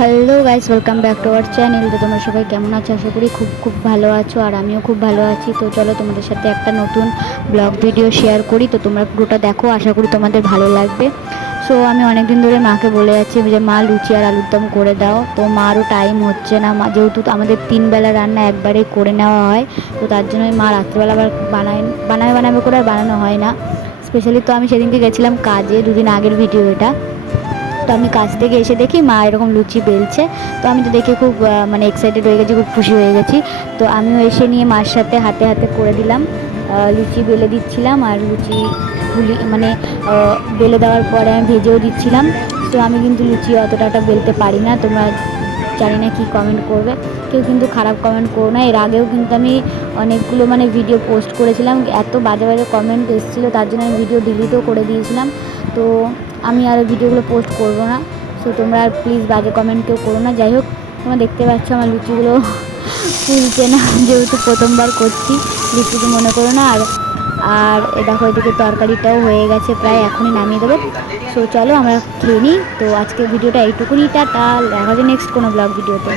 Hello guys, welcome back to our channel. তো তোমরা সবাই কেমন আছো? আশা করি খুব খুব ভালো আছো, আর আমিও খুব ভালো আছি। তো চলো তোমাদের সাথে একটা নতুন ব্লগ ভিডিও শেয়ার করি। তো তোমরা পুরোটা দেখো, আশা করি তোমাদের ভালো লাগবে। সো আমি অনেক দিন ধরে মাকে বলে যাচ্ছি যে মা লুচি আর আলুর দম করে দাও। তো মারও টাইম হচ্ছে না, মা যেহেতু আমাদের 3 বেলা রান্না একবারেই করে নেওয়া হয়, তো তার জন্যই মা রাত্রিবেলা আবার বানাবে করে আর বানানো হয় না। স্পেশালি তো আমি সেদিনকে গেছিলাম কাজে, দুদিন আগের ভিডিও এটা। তো আমি কাজ থেকে এসে দেখি মা এরকম লুচি বেলছে। তো আমি তো দেখে খুব মানে এক্সাইটেড হয়ে গেছি, খুব খুশি হয়ে গেছি। তো আমিও এসে নিয়ে মার সাথে হাতে হাতে করে দিলাম, লুচি বেলে দিচ্ছিলাম। আর লুচি মানে বেলে দেওয়ার পরে আমি ভেজেও দিচ্ছিলাম। তো আমি কিন্তু লুচি অতটা বেলতে পারি না, তোমরা জানি না কী কমেন্ট করবে, কেউ কিন্তু খারাপ কমেন্ট করো না। এর আগেও কিন্তু আমি অনেকগুলো মানে ভিডিও পোস্ট করেছিলাম, এত বাজে বাজে কমেন্ট এসেছিলো, তার জন্য আমি ভিডিও ডিলিটও করে দিয়েছিলাম। তো আমি আর ভিডিওগুলো পোস্ট করব না। সো তোমরা আর প্লিজ বাজে কমেন্ট কেউ করো না। যাই হোক, তোমরা দেখতে পাচ্ছ আমার লুচিগুলো ফুলছে না, যেহেতু প্রথমবার করছি, লুচিকে মনে করো না। আর দেখো এদিকে তরকারিটাও হয়ে গেছে প্রায়, এখনই নামিয়ে দেবো। সো চলো আমরা খেয়ে নিই। তো আজকে ভিডিওটা এইটুকুনি, টাটা, দেখা হবে নেক্সট কোনো ব্লগ ভিডিওতে।